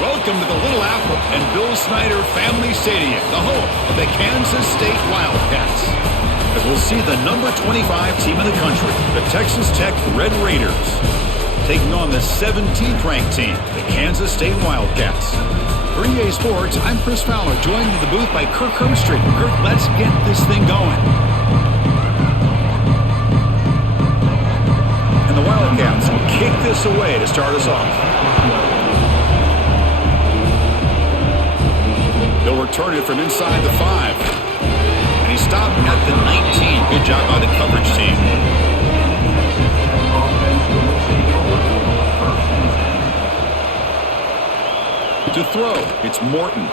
Welcome to the Little Apple and Bill Snyder Family Stadium, the home of the Kansas State Wildcats. As we'll see the number 25 team in the country, the Texas Tech Red Raiders, taking on the 17th ranked team, the Kansas State Wildcats. For EA Sports, I'm Chris Fowler, joined in the booth by Kirk Herbstreit. Kirk, let's get this thing going. And the Wildcats will kick this away to start us off. He'll return it from inside the 5. And he stopped at the 19. Good job by the coverage team. To throw, it's Morton.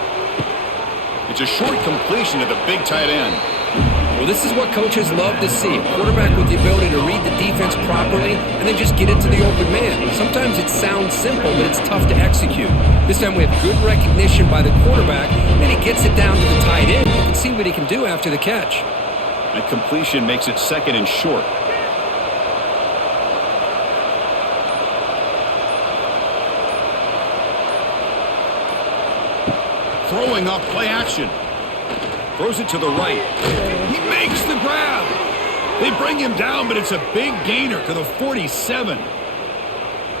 It's a short completion to the big tight end. Well, this is what coaches love to see. A quarterback with the ability to read the defense properly and then just get it to the open man. Sometimes it sounds simple, but it's tough to execute. This time we have good recognition by the quarterback, and he gets it down to the tight end. You can see what he can do after the catch. That completion makes it 2nd and short. Throwing off play action. Throws it to the right. He makes the grab. They bring him down, but it's a big gainer to the 47.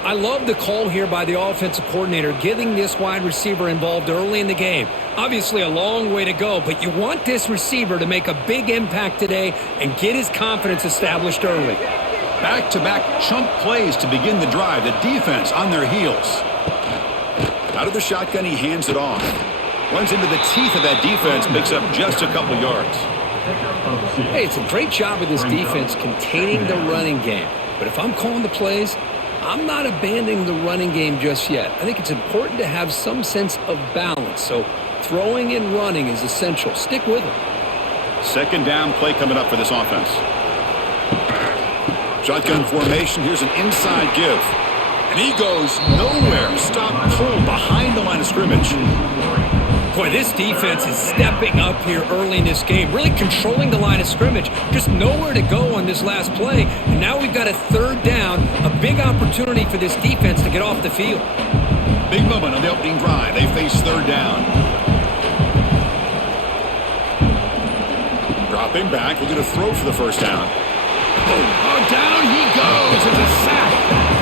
I love the call here by the offensive coordinator, getting this wide receiver involved early in the game. Obviously a long way to go, but you want this receiver to make a big impact today and get his confidence established early. Back-to-back chunk plays to begin the drive. The defense on their heels. Out of the shotgun, he hands it off. Runs into the teeth of that defense, picks up just a couple yards. Hey, it's a great job of this defense containing the running game. But if I'm calling the plays, I'm not abandoning the running game just yet. I think it's important to have some sense of balance. So throwing and running is essential. Stick with them. 2nd down play coming up for this offense. Shotgun formation. Here's an inside give. And he goes nowhere. Stop pulled behind the line of scrimmage. Boy, this defense is stepping up here early in this game, really controlling the line of scrimmage. Just nowhere to go on this last play. And now we've got a 3rd down, a big opportunity for this defense to get off the field. Big moment on the opening drive. They face 3rd down. Dropping back, we're going to throw for the 1st down. Oh, down he goes. It's a sack.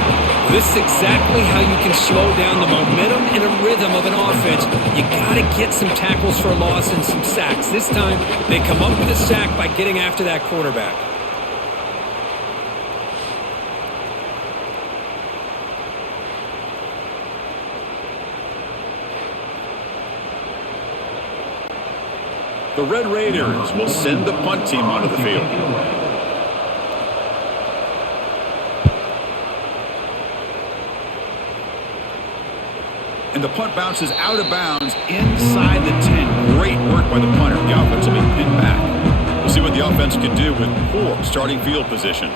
This is exactly how you can slow down the momentum and a rhythm of an offense. You got to get some tackles for a loss and some sacks. This time, they come up with a sack by getting after that quarterback. The Red Raiders will send the punt team onto the field. And the punt bounces out of bounds inside the 10. Great work by the punter. The offense will be pinned back. We'll see what the offense can do with poor starting field position.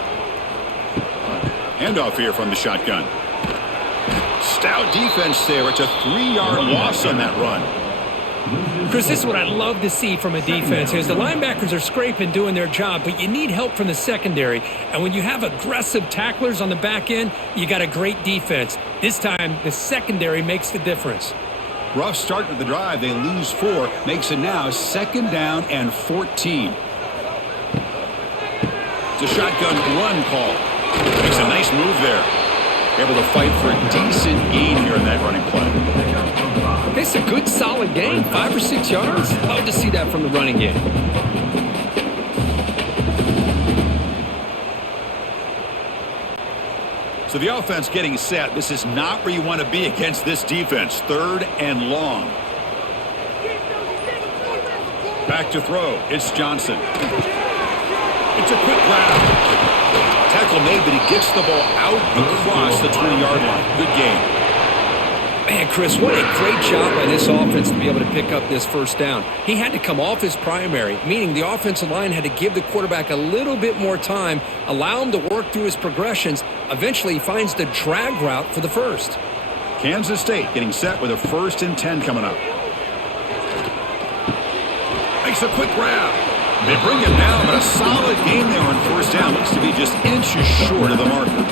Handoff here from the shotgun. Stout defense there. It's a 3-yard loss on that run. Chris, this is what I love to see from a defense is the linebackers are scraping, doing their job, but you need help from the secondary. And when you have aggressive tacklers on the back end, you got a great defense. This time, the secondary makes the difference. Rough start to the drive. They lose 4. Makes it now 2nd down and 14. It's a shotgun run call. Makes a nice move there. Able to fight for a decent gain here in that running play. It's a good, solid gain, 5 or 6 yards. Love to see that from the running game. So the offense getting set. This is not where you want to be against this defense. 3rd and long. Back to throw. It's Johnson. It's a quick grab. Tackle made, but he gets the ball out across the 20-yard line. Good game. Man, Chris, what a great job by this offense to be able to pick up this 1st down. He had to come off his primary, meaning the offensive line had to give the quarterback a little bit more time, allow him to work through his progressions. Eventually, he finds the drag route for the 1st. Kansas State getting set with a 1st and 10 coming up. Makes a quick grab. They bring him down, but a solid game there on 1st down. Looks to be just inches short of the marker.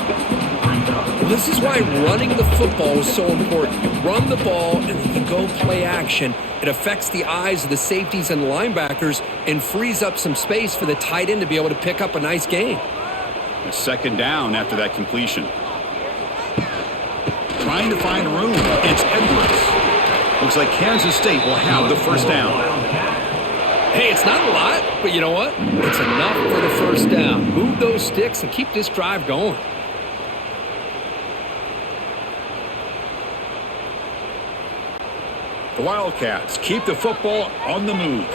Well, this is why running the football is so important. You run the ball and then you go play action. It affects the eyes of the safeties and the linebackers and frees up some space for the tight end to be able to pick up a nice gain. A second down after that completion. Trying to find room. It's Edwards. Looks like Kansas State will have the first down. Hey, it's not a lot, but you know what? It's enough for the first down. Move those sticks and keep this drive going. The Wildcats keep the football on the move.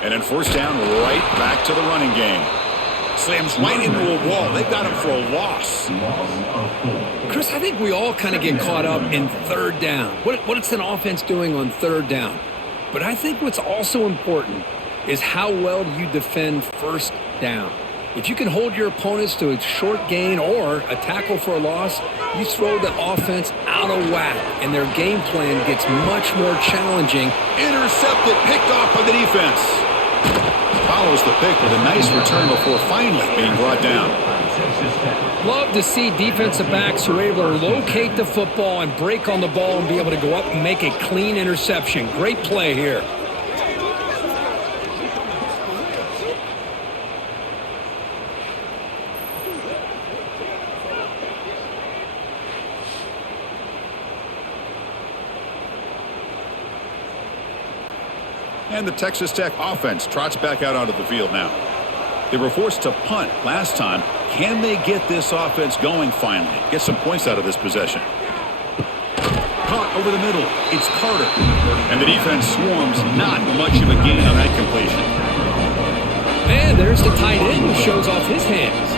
And then first down, right back to the running game. Slams right into a wall. They've got him for a loss. Chris, I think we all kind of get caught up in third down. What's an offense doing on third down? But I think what's also important is how well you defend first down. If you can hold your opponents to a short gain or a tackle for a loss, you throw the offense out of whack, and their game plan gets much more challenging. Intercepted, picked off by the defense. Follows the pick with a nice return before finally being brought down. Love to see defensive backs who are able to locate the football and break on the ball and be able to go up and make a clean interception. Great play here. And the Texas Tech offense trots back out onto the field now. They were forced to punt last time. Can they get this offense going finally? Get some points out of this possession. Caught over the middle. It's Carter. And the defense swarms. Not much of a gain on that completion. And there's the tight end who shows off his hands.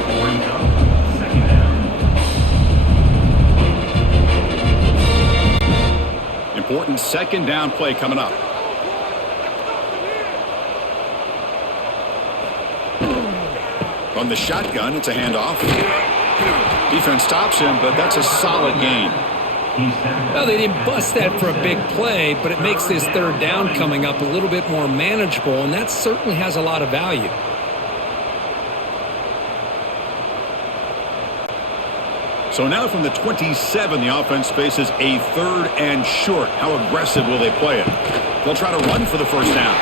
Important second down play coming up. From the shotgun, it's a handoff. Defense stops him, but that's a solid gain. Well, they didn't bust that for a big play, but it makes this third down coming up a little bit more manageable, and that certainly has a lot of value. So now from the 27, the offense faces a third and short. How aggressive will they play it? They'll try to run for the first down.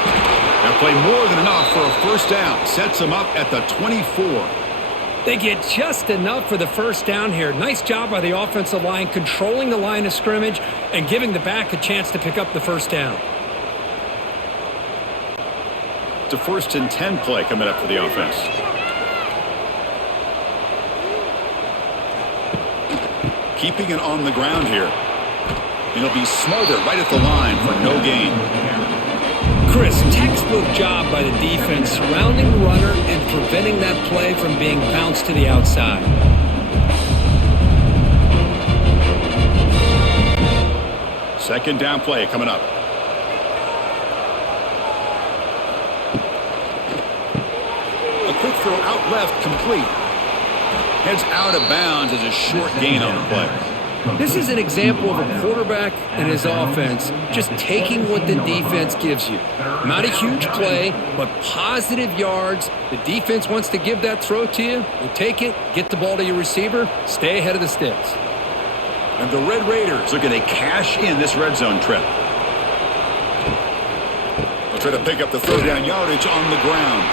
They'll play more than enough for a first down. Sets them up at the 24. They get just enough for the first down here. Nice job by the offensive line, controlling the line of scrimmage and giving the back a chance to pick up the first down. It's a 1st and 10 play coming up for the offense. Keeping it on the ground here. It'll be smothered right at the line for no gain. Chris, textbook job by the defense surrounding the runner and preventing that play from being bounced to the outside. Second down play coming up. A quick throw out left, complete. Heads out of bounds as a short gain on the play. This is an example of a quarterback and his offense just taking what the defense gives you. Not a huge play, but positive yards. The defense wants to give that throw to you. You take it, get the ball to your receiver, stay ahead of the sticks. And the Red Raiders looking to cash in this red zone trip. They'll try to pick up the third down yardage on the ground.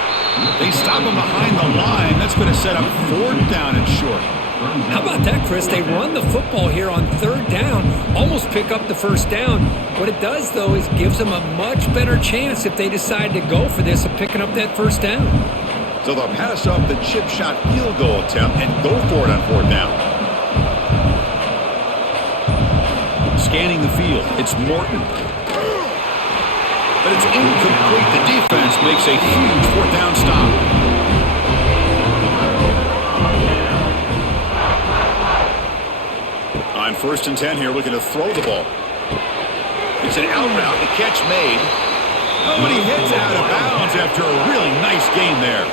They stop him behind the line. That's going to set up 4th down and short. How about that, Chris? They run the football here on third down, almost pick up the first down. What it does, though, is gives them a much better chance if they decide to go for this of picking up that first down. So they'll pass up the chip shot field goal attempt and go for it on 4th down. Scanning the field, it's Morton. But it's incomplete. The defense makes a huge 4th down stop. On 1st and 10 here, looking to throw the ball. It's an out route, the catch made. Oh, and he hits out of bounds after a really nice gain there.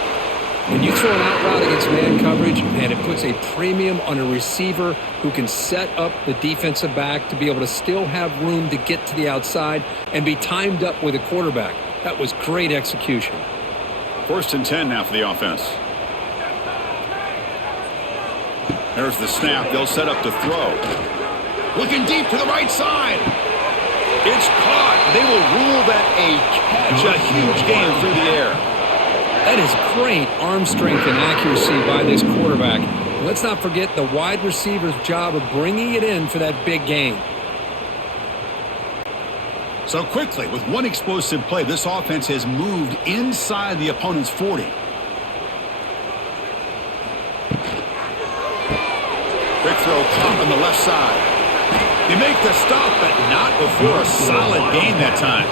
When you throw an out route against man coverage, man, it puts a premium on a receiver who can set up the defensive back to be able to still have room to get to the outside and be timed up with a quarterback. That was great execution. First and 10 now for the offense. There's the snap. They'll set up the throw. Looking deep to the right side. It's caught. They will rule that a catch. A huge gain through the air. That is great arm strength and accuracy by this quarterback. Let's not forget the wide receiver's job of bringing it in for that big gain. So quickly, with one explosive play, this offense has moved inside the opponent's 40. Quick throw caught on the left side. They make the stop, but not before a solid gain that time.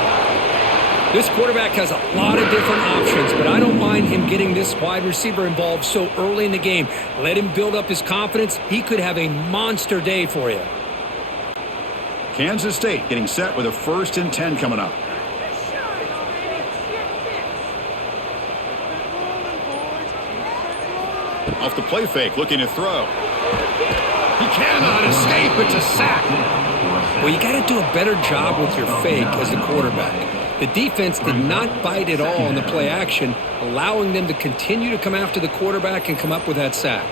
This quarterback has a lot of different options, but I don't mind him getting this wide receiver involved so early in the game. Let him build up his confidence. He could have a monster day for you. Kansas State getting set with a first and 10 coming up. Off the play fake, looking to throw. He cannot escape. It's a sack. Well, you got to do a better job with your fake as the quarterback. The defense did not bite at all on the play action, allowing them to continue to come after the quarterback and come up with that sack.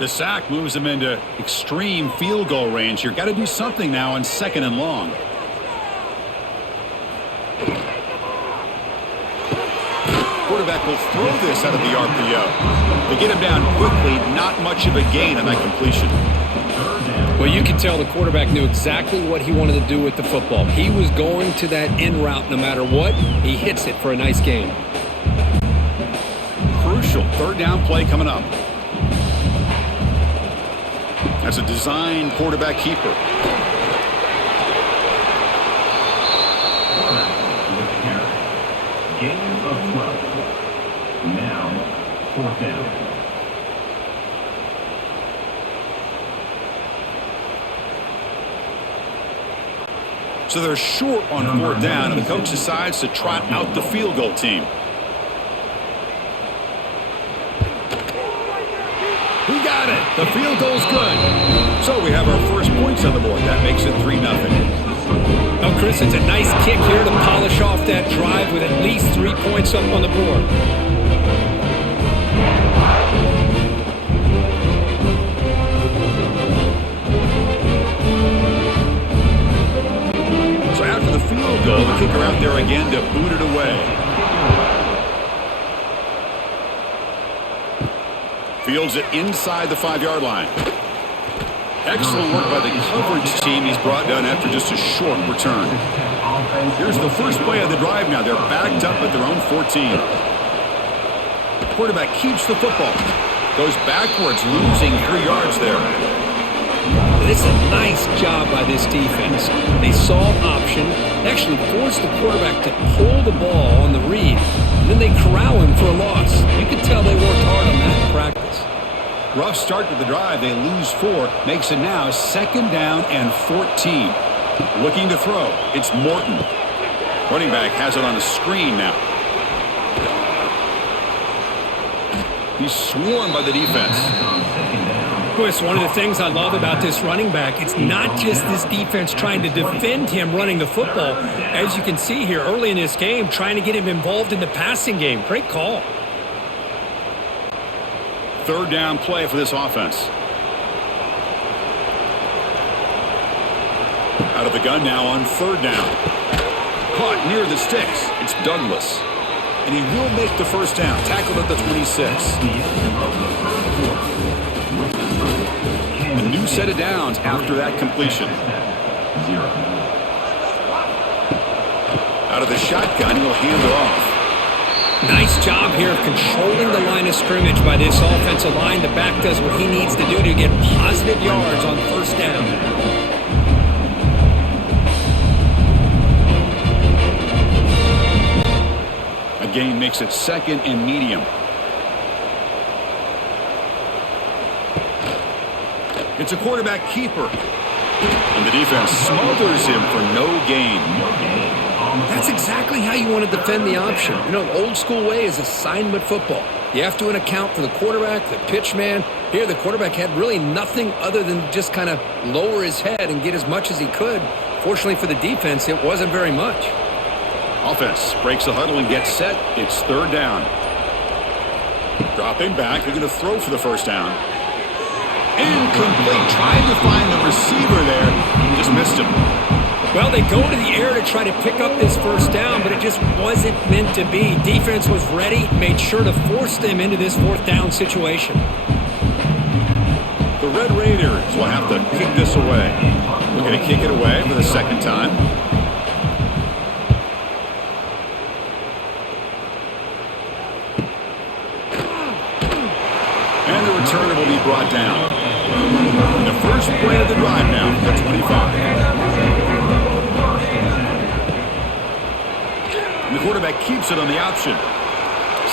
The sack moves them into extreme field goal range here. Got to do something now on 2nd and long. Quarterback will throw this out of the RPO. They get him down quickly, not much of a gain on that completion. Well, you can tell the quarterback knew exactly what he wanted to do with the football. He was going to that in route no matter what. He hits it for a nice gain. Crucial 3rd down play coming up. That's a design quarterback keeper. Gain of 12. Now, 4th down. So they're short on 4th down, and the coach decides to trot out the field goal team. He got it. The field goal's good. So we have our first points on the board. That makes it 3-0. Oh, Chris, it's a nice kick here to polish off that drive with at least 3 points up on the board. So after the field goal, the kicker out there again to boot it away. Fields it inside the 5-yard line. Excellent work by the coverage team he's brought down after just a short return. Here's the first play of the drive now. They're backed up at their own 14. Quarterback keeps the football. Goes backwards, losing 3 yards there. It's a nice job by this defense. They saw option, actually forced the quarterback to pull the ball on the read, and then they corral him for a loss. You can tell they worked hard on that in practice. Rough start to the drive. They lose 4. Makes it now 2nd down and 14. Looking to throw. It's Morton. Running back has it on a screen now. He's swarmed by the defense. Chris, one of the things I love about this running back, it's not just this defense trying to defend him running the football. As you can see here early in this game, trying to get him involved in the passing game. Great call. 3rd down play for this offense. Out of the gun now on 3rd down. Caught near the sticks. It's Douglas. And he will make the first down. Tackled at the 26. A new set of downs after that completion. Out of the shotgun, he'll hand it off. Nice job here of controlling the line of scrimmage by this offensive line. The back does what he needs to do to get positive yards on 1st down. A gain makes it 2nd and medium. It's a quarterback keeper. And the defense smothers him for no gain. That's exactly how you want to defend the option. You know, the old school way is assignment football. You have to account for the quarterback, the pitch man. Here, the quarterback had really nothing other than just kind of lower his head and get as much as he could. Fortunately for the defense, it wasn't very much. Offense breaks the huddle and gets set. It's third down. Dropping back. They're going to throw for the first down. Incomplete. Trying to find the receiver there. Just missed him. Well, they go to the air to try to pick up this first down, but it just wasn't meant to be. Defense was ready, made sure to force them into this fourth down situation. The Red Raiders will have to kick this away. We're going to kick it away for the second time. And the returner will be brought down. The first play of the drive now for 25. The quarterback keeps it on the option.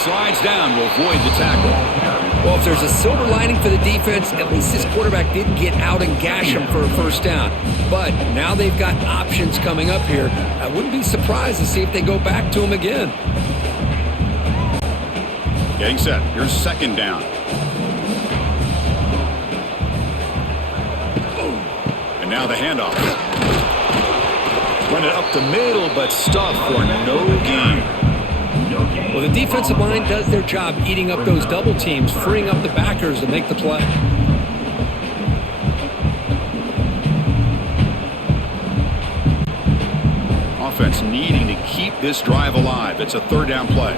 Slides down will avoid the tackle. Well, if there's a silver lining for the defense, at least this quarterback didn't get out and gash him for a first down. But now they've got options coming up here. I wouldn't be surprised to see if they go back to him again. Getting set. Here's second down. And now the handoff. Run it up the middle, but stuffed for no gain. Well, the defensive line does their job eating up those double teams, freeing up the backers to make the play. Offense needing to keep this drive alive. It's a third down play.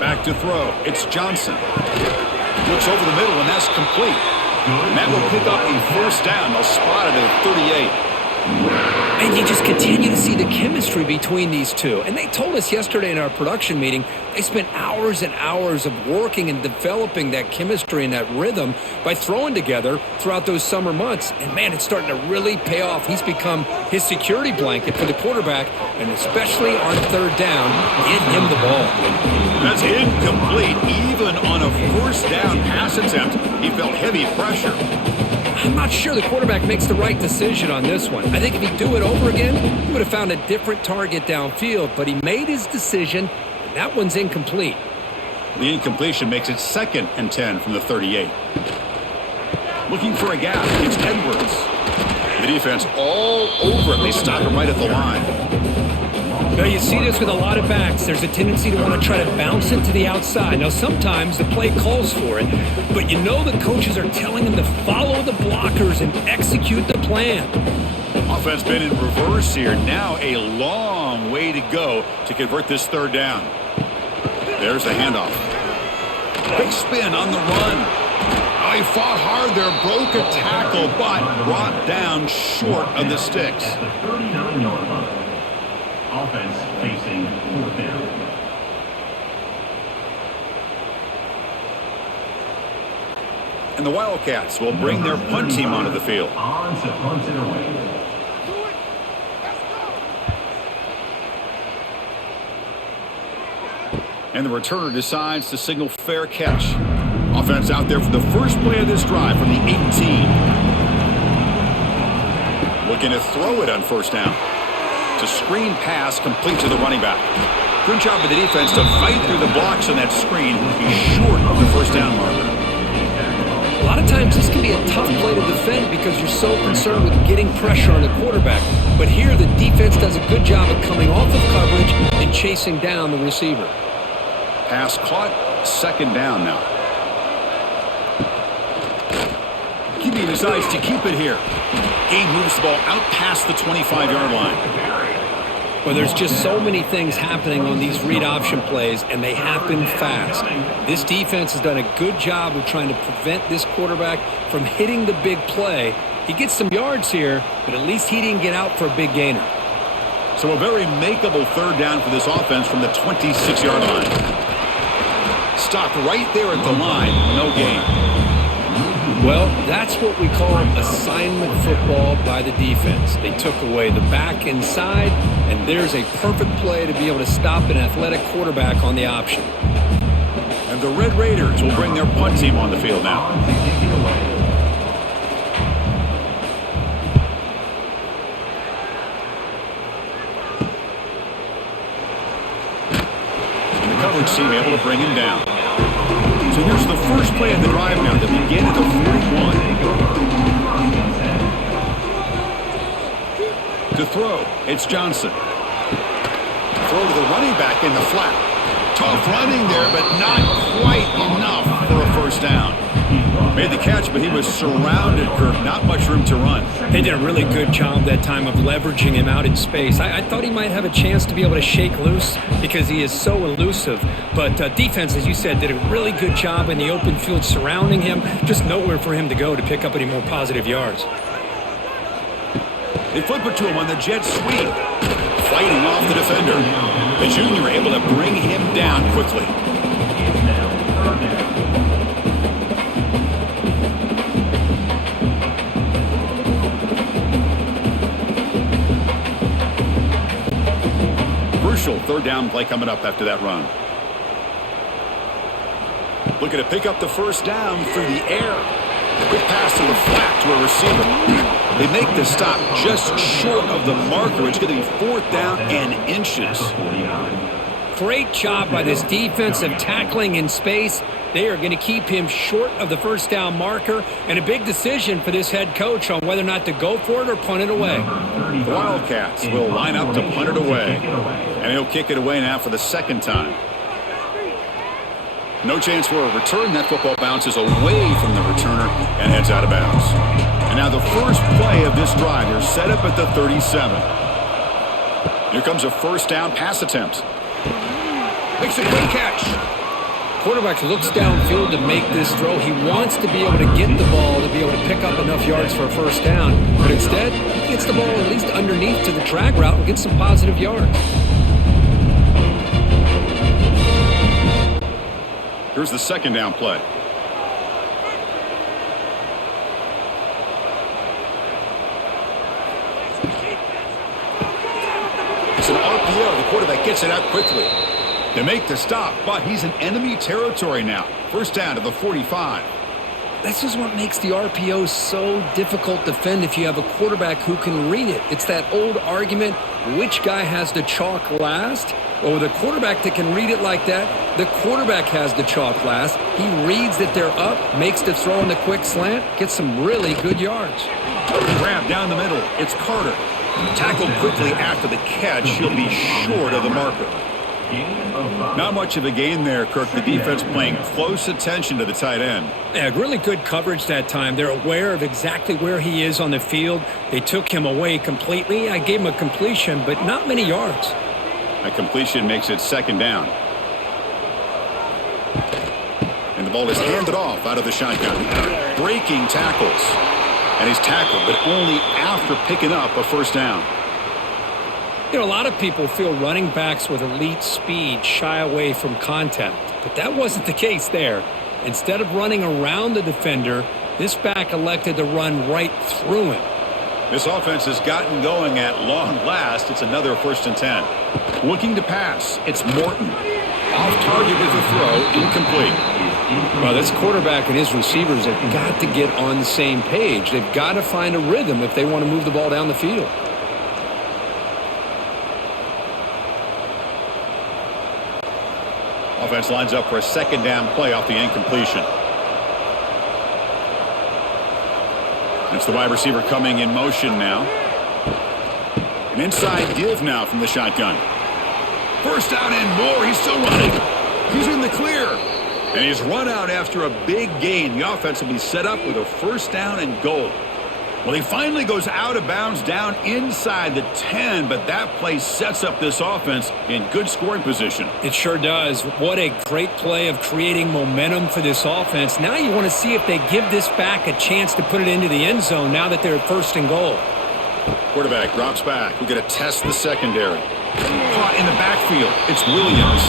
Back to throw. It's Johnson. Looks over the middle, and that's complete. And that will pick up a first down. They'll spot it at 38. And you just continue to see the chemistry between these two. And they told us yesterday in our production meeting, they spent hours and hours of working and developing that chemistry and that rhythm by throwing together throughout those summer months. And, man, it's starting to really pay off. He's become his security blanket for the quarterback, and especially on third down, get him the ball. That's incomplete. Even on a first down pass attempt, he felt heavy pressure. I'm not sure the quarterback makes the right decision on this one. I think if he'd do it over again, he would have found a different target downfield, but he made his decision, and that one's incomplete. The incompletion makes it 2nd and 10 from the 38. Looking for a gap. It's Edwards. The defense all over it. They stop him right at the line. Now, you see this with a lot of backs. There's a tendency to want to try to bounce it to the outside. Now, sometimes the play calls for it, but you know the coaches are telling them to follow the blockers and execute the plan. Offense been in reverse here. Now a long way to go to convert this third down. There's the handoff. Big spin on the run. Oh, he fought hard there, broke a tackle, but brought down short of the sticks. At the 39-yard line. Offense facing fourth down. And the Wildcats will bring their punt team onto the field. On to punt it away. And the returner decides to signal fair catch. Offense out there for the first play of this drive from the 18. Looking to throw it on first down. It's a screen pass complete to the running back. Good job of the defense to fight through the blocks on that screen. He's short of the first down marker. A lot of times this can be a tough play to defend because you're so concerned with getting pressure on the quarterback. But here the defense does a good job of coming off of coverage and chasing down the receiver. Pass caught, second down now. QB decides to keep it here. Game moves the ball out past the 25-yard line. Well, there's just so many things happening on these read option plays, and they happen fast. This defense has done a good job of trying to prevent this quarterback from hitting the big play. He gets some yards here, but at least he didn't get out for a big gainer. So a very makeable third down for this offense from the 26-yard line. Stopped right there at the line, no gain. Well, that's what we call assignment football by the defense. They took away the back inside, and there's a perfect play to be able to stop an athletic quarterback on the option. And the Red Raiders will bring their punt team on the field now. coverage team able to bring him down. So here's the first play of the drive now that began at the 41. To throw, it's Johnson. Throw to the running back in the flat. Tough running there, but not quite enough for a first down. Made the catch, but he was surrounded, Kirk. Not much room to run. They did a really good job that time of leveraging him out in space. I thought he might have a chance to be able to shake loose because he is so elusive. But defense, as you said, did a really good job in the open field surrounding him. Just nowhere for him to go to pick up any more positive yards. They flip it to him on the jet sweep. Fighting off the defender. The junior able to bring him down quickly. Crucial third down play coming up after that run. Looking to pick up the first down through the air. Quick pass to the flat to a receiver. They make the stop just short of the marker. It's going to be fourth down and inches. Great job by this defensive tackling in space. They are going to keep him short of the first down marker, and a big decision for this head coach on whether or not to go for it or punt it away. The Wildcats will line up to punt it away, and he'll kick it away now for the second time. No chance for a return. That football bounces away from the returner and heads out of bounds. And now the first play of this drive. They're set up at the 37. Here comes a first down pass attempt. Makes a great catch. Quarterback looks downfield to make this throw. He wants to be able to get the ball to be able to pick up enough yards for a first down. But instead, he gets the ball at least underneath to the drag route and gets some positive yards. Here's the second down play. It's an RPO. The quarterback gets it out quickly. They make the stop, but he's in enemy territory now. First down to the 45. This is what makes the RPO so difficult to defend if you have a quarterback who can read it. It's that old argument, which guy has the chalk last? Well, with a quarterback that can read it like that, the quarterback has the chalk last. He reads that they're up, makes the throw in the quick slant, gets some really good yards. Grab down the middle. It's Carter. Tackled quickly after the catch. He'll be short of the marker. Not much of a gain there, Kirk. The defense paying close attention to the tight end. Yeah, really good coverage that time. They're aware of exactly where he is on the field. They took him away completely. I gave him a completion, but not many yards. A completion makes it second down. And the ball is handed off out of the shotgun. Breaking tackles. And he's tackled, but only after picking up a first down. You know, a lot of people feel running backs with elite speed shy away from contact, but that wasn't the case there. Instead of running around the defender, this back elected to run right through him. This offense has gotten going at long last. It's another 1st and 10. Looking to pass. It's Morton. Off target with the throw. Incomplete. Well, this quarterback and his receivers have got to get on the same page. They've got to find a rhythm if they want to move the ball down the field. Offense lines up for a second down play off the incompletion. It's the wide receiver coming in motion now. An inside give now from the shotgun. First down and more. He's still running. He's in the clear. And he's run out after a big gain. The offense will be set up with a first down and goal. Well, he finally goes out of bounds down inside the 10, but that play sets up this offense in good scoring position. It sure does. What a great play of creating momentum for this offense. Now you want to see if they give this back a chance to put it into the end zone now that they're at 1st and goal. Quarterback drops back. We're going to test the secondary. Caught in the backfield. It's Williams.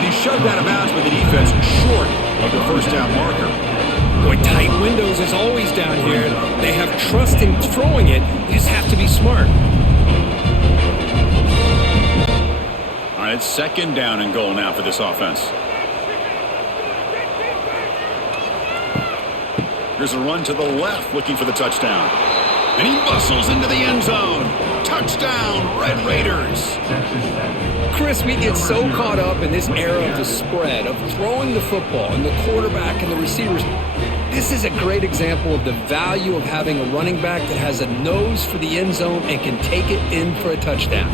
And he's shoved out of bounds by the defense short of the first down marker. Boy, tight windows is always down here. They have trust in throwing it. You just have to be smart. All right, it's second down and goal now for this offense. Here's a run to the left looking for the touchdown. And he muscles into the end zone. Touchdown, Red Raiders. Chris, we get so caught up in this era of the spread, of throwing the football and the quarterback and the receivers. This is a great example of the value of having a running back that has a nose for the end zone and can take it in for a touchdown.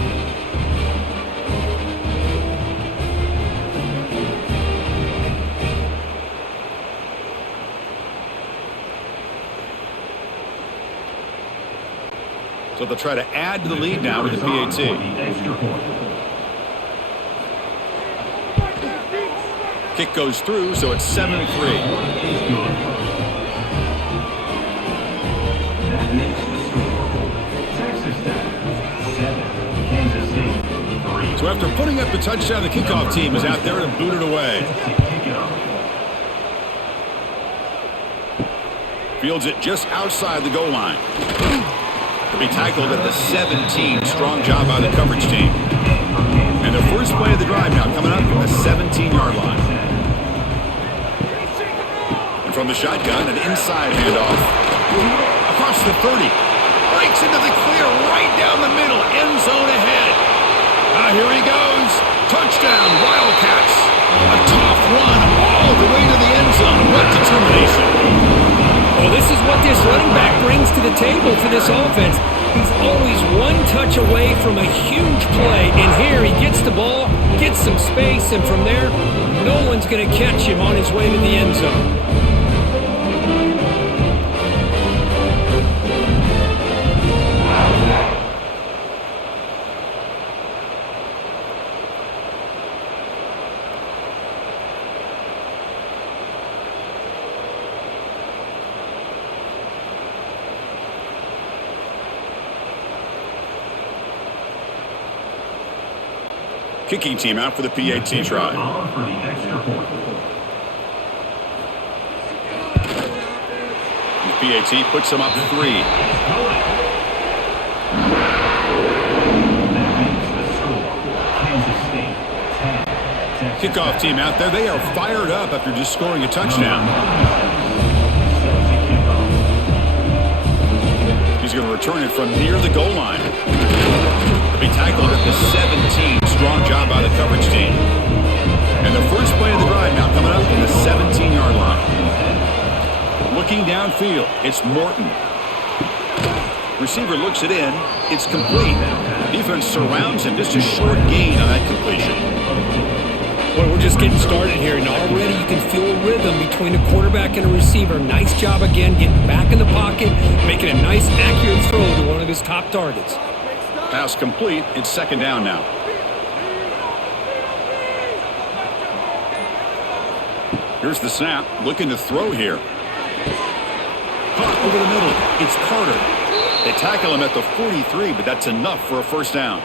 So they'll try to add to the lead now with the PAT. Kick goes through, so it's 7-3. That makes the score. Texas Tech 7, Kansas State 3. So after putting up the touchdown, the kickoff team is out there to boot it away. Fields it just outside the goal line. To be tackled at the 17. Strong job by the coverage team. And the first play of the drive now coming up from the 17-yard line. And from the shotgun, an inside handoff. Across the 30. Breaks into the clear right down the middle. End zone ahead. Here he goes. Touchdown, Wildcats. A tough run all the way to the end zone. What determination. Well, this is what this running back brings to the table for this offense. He's always one touch away from a huge play, and here he gets the ball, gets some space, and from there, no one's going to catch him on his way to the end zone. Kicking team out for the PAT try. The PAT puts them up 3. Kickoff team out there. They are fired up after just scoring a touchdown. He's going to return it from near the goal line. To be tackled at the 17. Strong job by the coverage team. And the first play of the drive now coming up from the 17-yard line. Looking downfield, it's Morton. Receiver looks it in. It's complete. Defense surrounds him. Just a short gain on that completion. Well, we're just getting started here, and already you can feel a rhythm between a quarterback and a receiver. Nice job again, getting back in the pocket, making a nice, accurate throw to one of his top targets. Pass complete. It's second down now. Here's the snap. Looking to throw here. Caught over the middle. It's Carter. They tackle him at the 43, but that's enough for a first down.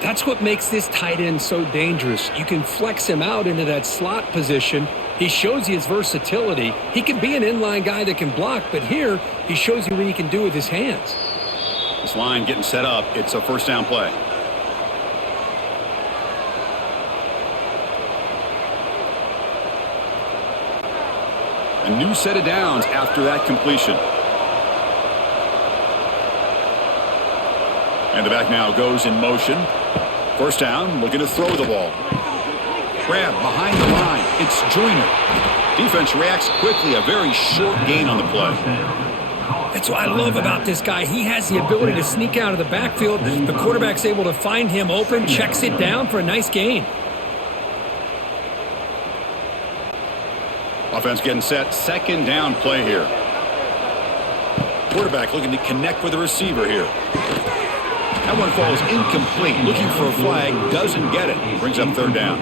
That's what makes this tight end so dangerous. You can flex him out into that slot position. He shows you his versatility. He can be an inline guy that can block, but here he shows you what he can do with his hands. This line getting set up. It's a first down play. A new set of downs after that completion. And the back now goes in motion. First down, looking to throw the ball. Grab behind the line. It's Joyner. Defense reacts quickly. A very short gain on the play. That's what I love about this guy. He has the ability to sneak out of the backfield. The quarterback's able to find him open, checks it down for a nice gain. Offense getting set. Second down play here. Quarterback looking to connect with the receiver here. That one falls incomplete. Looking for a flag. Doesn't get it. Brings up third down.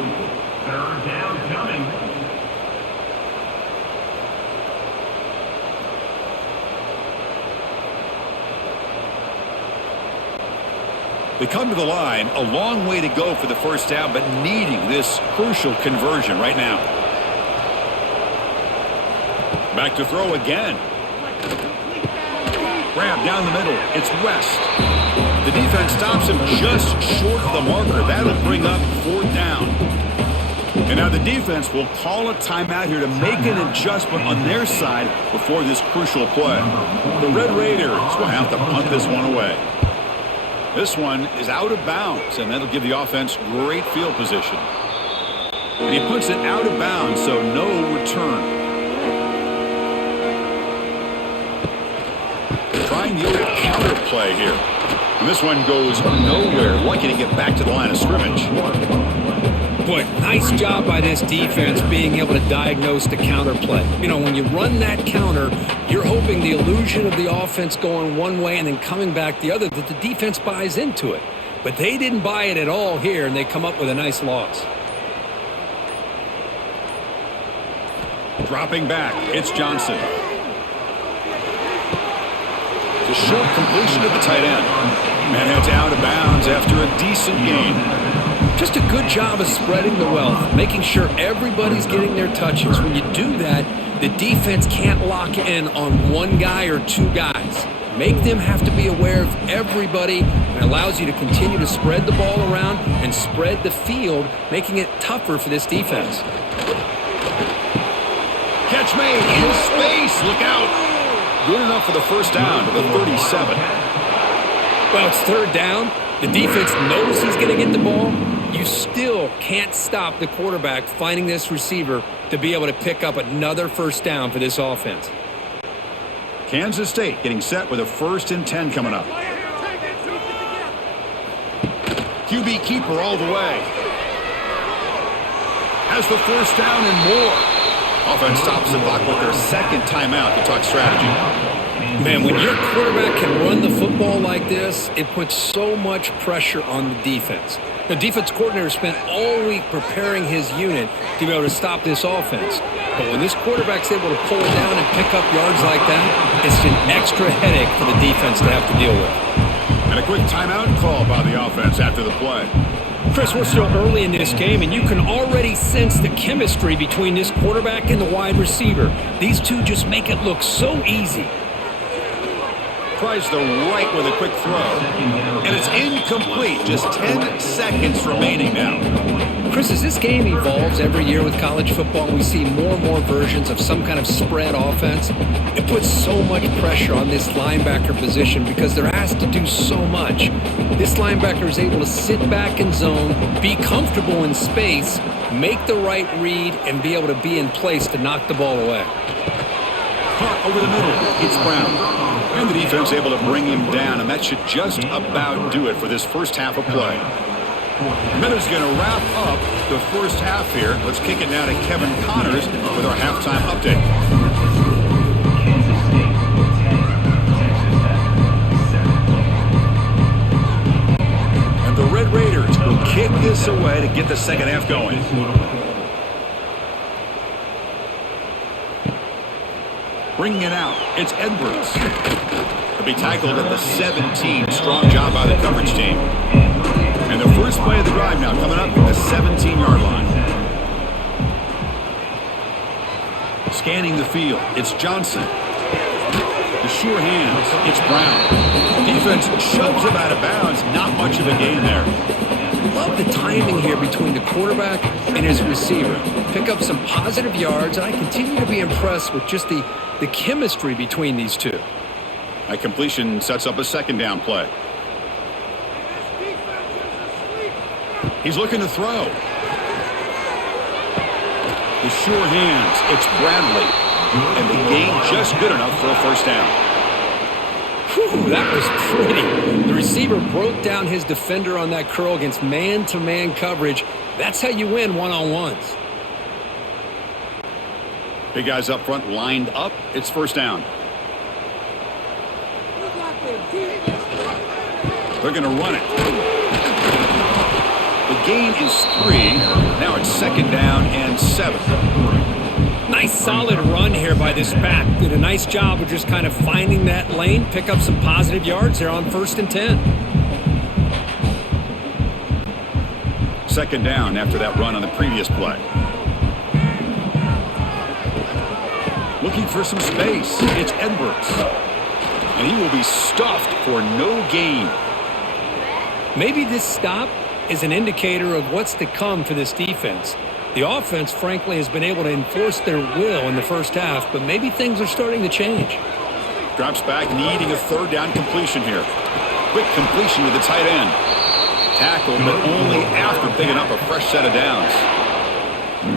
Third down coming. They come to the line. A long way to go for the first down, but needing this crucial conversion right now. Back to throw again. Grab down the middle. It's West. The defense stops him just short of the marker. That'll bring up fourth down. And now the defense will call a timeout here to make an adjustment on their side before this crucial play. The Red Raiders will have to punt this one away. This one is out of bounds, and that'll give the offense great field position. And he puts it out of bounds, so no return. Trying the old counter play here. And this one goes nowhere. Lucky to get back to the line of scrimmage. Boy, nice job by this defense being able to diagnose the counter play. You know, when you run that counter, you're hoping the illusion of the offense going one way and then coming back the other, that the defense buys into it. But they didn't buy it at all here, and they come up with a nice loss. Dropping back, it's Johnson. The short completion to the tight end. And it's out of bounds after a decent gain. Just a good job of spreading the wealth, making sure everybody's getting their touches. When you do that, the defense can't lock in on one guy or two guys. Make them have to be aware of everybody, and allows you to continue to spread the ball around and spread the field, making it tougher for this defense. Catch made in space. Look out. Good enough for the first down to the 37. Well, it's third down. The defense knows he's going to get the ball. You still can't stop the quarterback finding this receiver to be able to pick up another first down for this offense. Kansas State getting set with a 1st and 10 coming up. QB keeper all the way. Has the first down and more. Offense stops the clock with their second timeout to talk strategy. Man, when your quarterback can run the football like this, it puts so much pressure on the defense. The defense coordinator spent all week preparing his unit to be able to stop this offense. But when this quarterback's able to pull it down and pick up yards like that, it's an extra headache for the defense to have to deal with. And a quick timeout call by the offense after the play. Chris, we're still early in this game, and you can already sense the chemistry between this quarterback and the wide receiver. These two just make it look so easy. Tries the right with a quick throw, and it's incomplete. Just 10 seconds remaining now. Chris, as this game evolves every year with college football, we see more and more versions of some kind of spread offense. It puts so much pressure on this linebacker position because they're asked to do so much. This linebacker is able to sit back in zone, be comfortable in space, make the right read, and be able to be in place to knock the ball away. Caught over the middle. It's Brown. And the defense able to bring him down, and that should just about do it for this first half of play. Miller's going to wrap up the first half here. Let's kick it now to Kevin Connors with our halftime update. Kansas State 10, Texas Tech 7. And the Red Raiders will kick this away to get the second half going. Bringing it out, it's Edwards. He'll be tackled at the 17. Strong job by the coverage team. And the first play of the drive now coming up at the 17-yard line. Scanning the field, it's Johnson. The sure hands, it's Brown. Defense shoves him out of bounds. Not much of a gain there. Love the timing here between the quarterback and his receiver. Pick up some positive yards, and I continue to be impressed with just the chemistry between these two. A completion sets up a second down play. He's looking to throw. The sure hands, it's Bradley. And the gain just good enough for a first down. Whew, that was pretty. The receiver broke down his defender on that curl against man-to-man coverage. That's how you win one-on-ones. Big guys up front lined up. It's first down. They're going to run it. The gain is 3. Now it's second down and 7. Nice solid run here by this back. Did a nice job of just kind of finding that lane, pick up some positive yards there on 1st and 10. Second down after that run on the previous play. Looking for some space. It's Edwards. And he will be stuffed for no gain. Maybe this stop is an indicator of what's to come for this defense. The offense, frankly, has been able to enforce their will in the first half, but maybe things are starting to change. Drops back, needing a third down completion here. Quick completion to the tight end. Tackle, but only after picking up a fresh set of downs.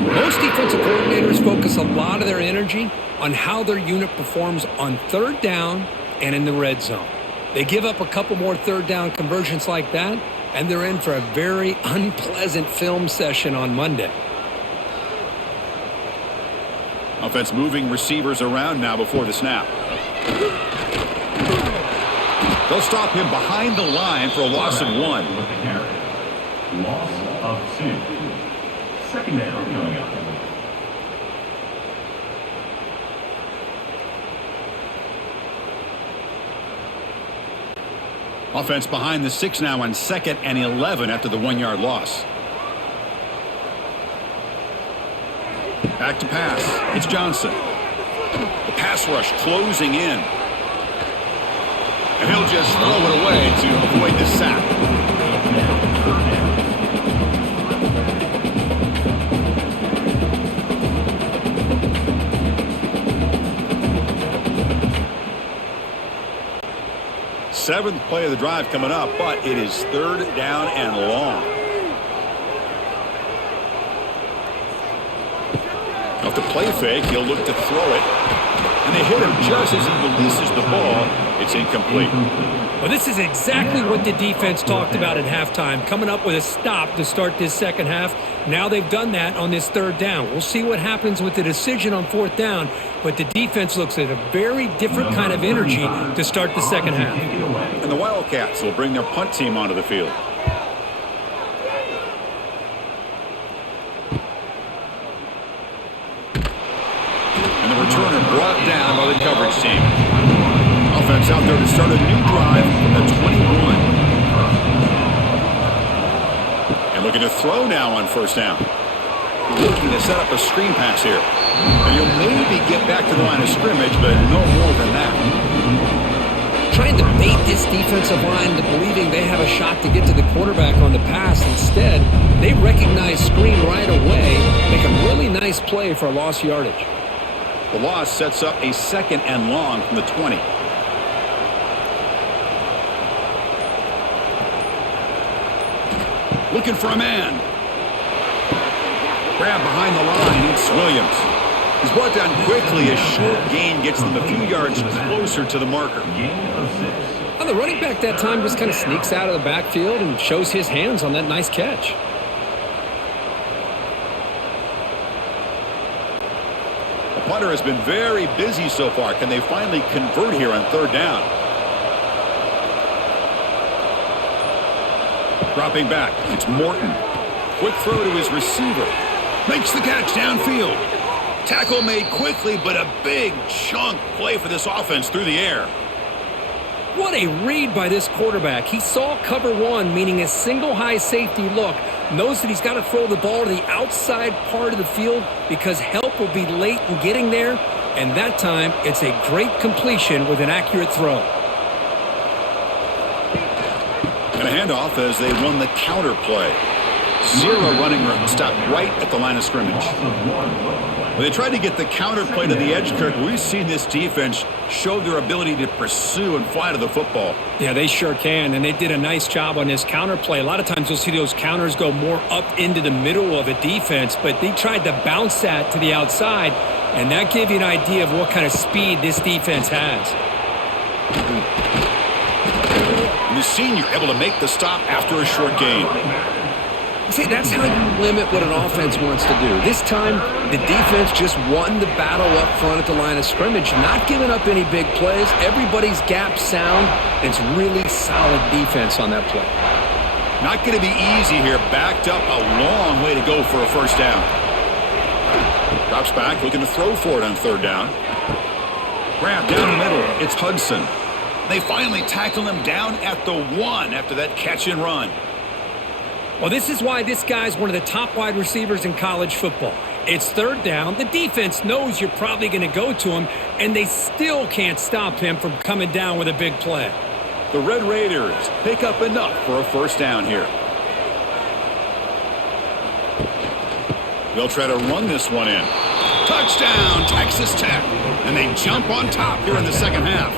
Most defensive coordinators focus a lot of their energy on how their unit performs on third down and in the red zone. They give up a couple more third down conversions like that, and they're in for a very unpleasant film session on Monday. Offense moving receivers around now before the snap. They'll stop him behind the line for a loss of 1. Loss of 2. Second down coming up. Offense behind the 6 now on 2nd and 11 after the 1-yard loss. Back to pass. It's Johnson. The pass rush closing in. And he'll just throw it away to avoid the sack. Seventh play of the drive coming up, but it is 3rd down and long. Off the play fake, he'll look to throw it. And they hit him just as he releases the ball. It's incomplete. Well, this is exactly what the defense talked about at halftime, coming up with a stop to start this second half. Now they've done that on this 3rd down. We'll see what happens with the decision on 4th down, but the defense looks at a very different kind of energy to start the second half. And the Wildcats will bring their punt team onto the field. And the returner brought down by the coverage team. Offense out there to start a new drive from the 21. And looking to throw now on 1st down. Looking to set up a screen pass here. And he'll maybe get back to the line of scrimmage, but no more than that. Trying to bait this defensive line into believing they have a shot to get to the quarterback on the pass. Instead, they recognize screen right away, make a really nice play for a lost yardage. The loss sets up a 2nd and long from the 20. Looking for a man. Grab behind the line. It's Williams. He's brought down quickly. A short gain gets them a few yards closer to the marker. Well, the running back that time just kind of sneaks out of the backfield and shows his hands on that nice catch. The punter has been very busy so far. Can they finally convert here on 3rd down? Dropping back, it's Morton. Quick throw to his receiver. Makes the catch downfield. Tackle made quickly, but a big chunk play for this offense through the air. What a read by this quarterback. He saw cover 1, meaning a single high safety look. Knows that he's got to throw the ball to the outside part of the field because help will be late in getting there. And that time, it's a great completion with an accurate throw. And a handoff as they run the counter play. 0 running room, stopped right at the line of scrimmage. When they tried to get the counter play to the edge, Kirk, we've seen this defense show their ability to pursue and fly to the football. Yeah, they sure can, and they did a nice job on this counter play. A lot of times you'll see those counters go more up into the middle of a defense, but they tried to bounce that to the outside, and that gave you an idea of what kind of speed this defense has. And the senior able to make the stop after a short gain. See, that's how you limit what an offense wants to do. This time, the defense just won the battle up front at the line of scrimmage, not giving up any big plays. Everybody's gap sound. It's really solid defense on that play. Not going to be easy here. Backed up a long way to go for a 1st down. Drops back, looking to throw for it on 3rd down. Grab down the middle. It's Hudson. They finally tackle him down at the 1 after that catch and run. Well, this is why this guy's one of the top wide receivers in college football. It's 3rd down. The defense knows you're probably going to go to him, and they still can't stop him from coming down with a big play. The Red Raiders pick up enough for a 1st down here. They'll try to run this one in. Touchdown, Texas Tech. And they jump on top here in the second half.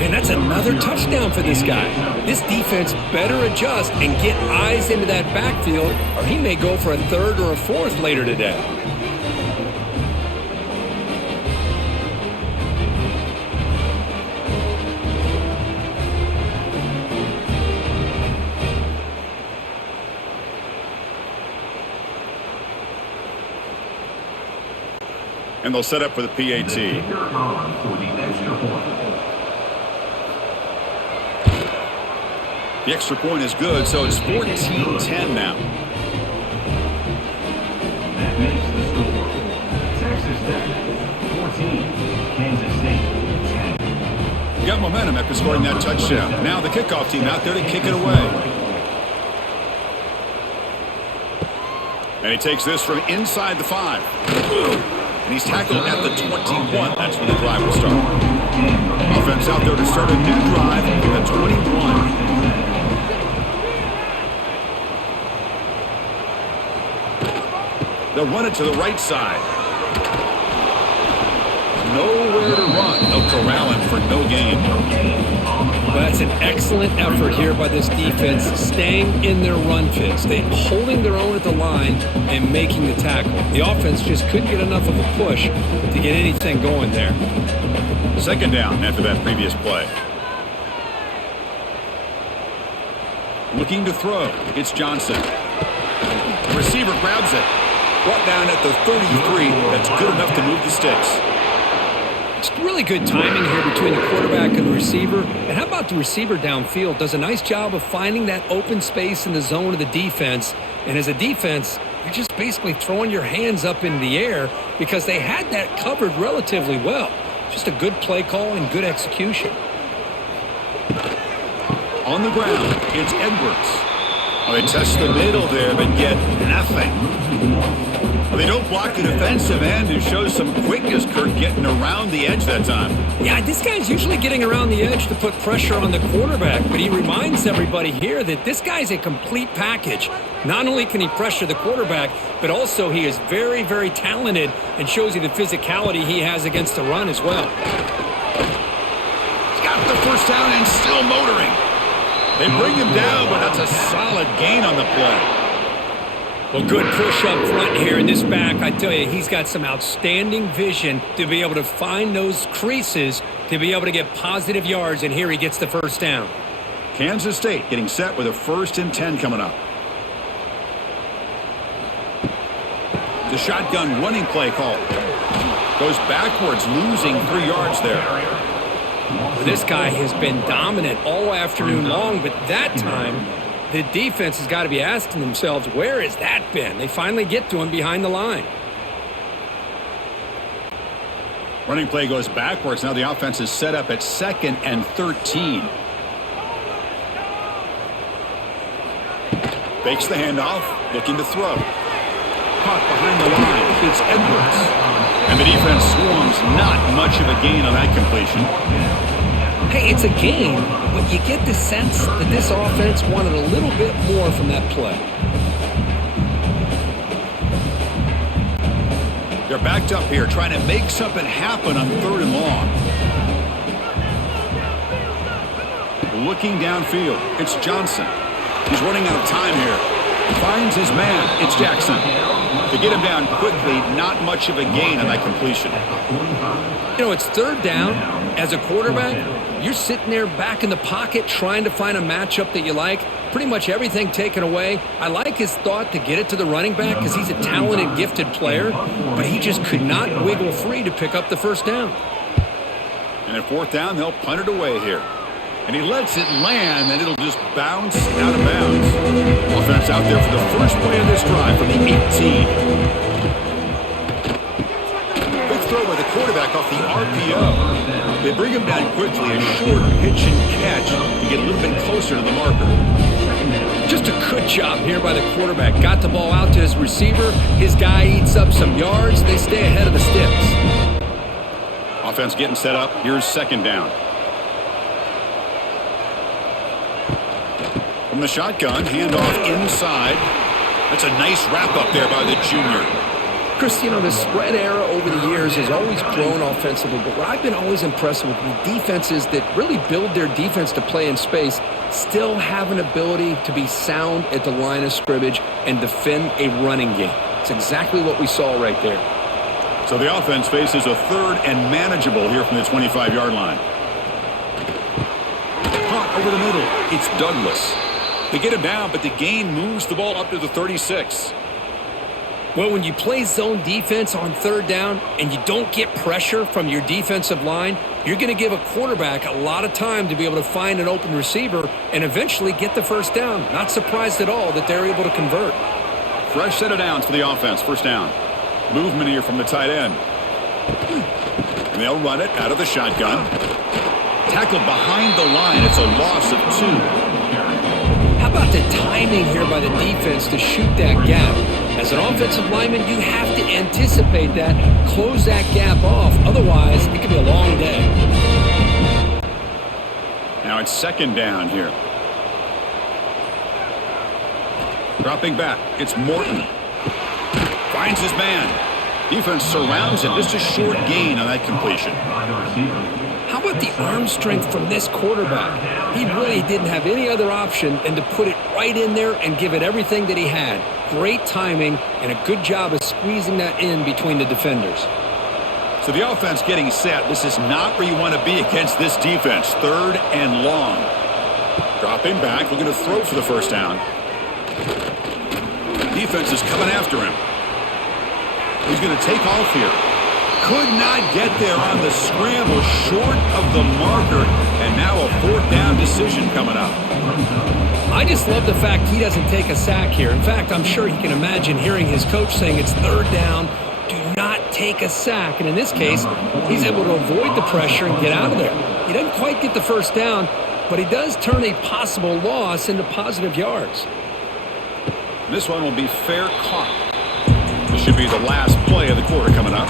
Man, that's another touchdown for this guy. This defense better adjust and get eyes into that backfield, or he may go for a third or a fourth later today. And they'll set up for the PAT. The extra point is good, so it's 14-10 now. That makes the score. Texas Tech 14, Kansas State 10. You got momentum after scoring that touchdown. Now the kickoff team out there to kick it away. And he takes this from inside the 5. And he's tackled at the 21. That's when the drive will start. Offense out there to start a new drive at 21. They'll run it to the right side. Nowhere to run. They'll corral him for no gain. Well, that's an excellent effort here by this defense, staying in their run fits. They're holding their own at the line and making the tackle. The offense just couldn't get enough of a push to get anything going there. Second down after that previous play. Looking to throw. It's Johnson. The receiver grabs it. Brought down at the 33. That's good enough to move the sticks. It's really good timing here between the quarterback and the receiver. And how about the receiver downfield? Does a nice job of finding that open space in the zone of the defense. And as a defense, you're just basically throwing your hands up in the air because they had that covered relatively well. Just a good play call and good execution. On the ground, it's Edwards. Well, they test the middle there, but get nothing. Well, they don't block the defensive end who shows some quickness, Kurt, getting around the edge that time. Yeah, this guy's usually getting around the edge to put pressure on the quarterback, but he reminds everybody here that this guy's a complete package. Not only can he pressure the quarterback, but also he is very, very talented and shows you the physicality he has against the run as well. He's got the first down and still motoring. They bring him down, but that's a solid gain on the play. Well, good push up front here in this back. I tell you, he's got some outstanding vision to be able to find those creases, to be able to get positive yards, and here he gets the first down. Kansas State getting set with a 1st and 10 coming up. The shotgun running play call. Goes backwards, losing 3 yards there. Well, this guy has been dominant all afternoon long, but that time, the defense has got to be asking themselves, where has that been? They finally get to him behind the line. Running play goes backwards. Now the offense is set up at 2nd and 13. Fakes the handoff, looking to throw. Caught behind the line. It's Edwards. And the defense swarms. Not much of a gain on that completion. Hey, it's a gain, but you get the sense that this offense wanted a little bit more from that play. They're backed up here, trying to make something happen on 3rd and long. Looking downfield, it's Johnson. He's running out of time here. Finds his man, it's Jackson. To get him down quickly, not much of a gain on that completion. You know, it's 3rd down. As a quarterback, you're sitting there back in the pocket trying to find a matchup that you like. Pretty much everything taken away. I like his thought to get it to the running back because he's a talented, gifted player, but he just could not wiggle free to pick up the first down. And at 4th down, they'll punt it away here. And he lets it land, and it'll just bounce out of bounds. Offense out there for the first play of this drive from the 18. Big throw by the quarterback off the RPO. They bring him down quickly, a short pitch and catch to get a little bit closer to the marker. Just a good job here by the quarterback. Got the ball out to his receiver. His guy eats up some yards. They stay ahead of the sticks. Offense getting set up. Here's 2nd down. From the shotgun, handoff inside. That's a nice wrap up there by the junior. Chris, you know, the spread era over the years has always grown offensively, but what I've been always impressed with the defenses that really build their defense to play in space still have an ability to be sound at the line of scrimmage and defend a running game. It's exactly what we saw right there. So the offense faces a third and manageable here from the 25-yard line. Caught over the middle. It's Douglas. They get him down, but the gain moves the ball up to the 36. Well, when you play zone defense on third down and you don't get pressure from your defensive line, you're going to give a quarterback a lot of time to be able to find an open receiver and eventually get the first down. Not surprised at all that they're able to convert. Fresh set of downs for the offense. First down. Movement here from the tight end. And they'll run it out of the shotgun. Tackled behind the line. It's a loss of 2. How about the timing here by the defense to shoot that gap? As an offensive lineman, you have to anticipate that, close that gap off. Otherwise, it could be a long day. Now it's second down here. Dropping back. It's Morton. Finds his man. Defense surrounds him. Just a short gain on that completion. How about the arm strength from this quarterback? He really didn't have any other option than to put it right in there and give it everything that he had. Great timing and a good job of squeezing that in between the defenders. So the offense getting set. This is not where you want to be against this defense. Third and long. Dropping back. Looking to throw for the first down. Defense is coming after him. He's going to take off here. Could not get there on the scramble, short of the marker, and now a fourth down decision coming up. I just love the fact he doesn't take a sack here. In fact, I'm sure he can imagine hearing his coach saying it's third down, do not take a sack. And in this case, he's able to avoid the pressure and get out of there. He doesn't quite get the first down, but he does turn a possible loss into positive yards. This one will be fair caught. This should be the last play of the quarter coming up.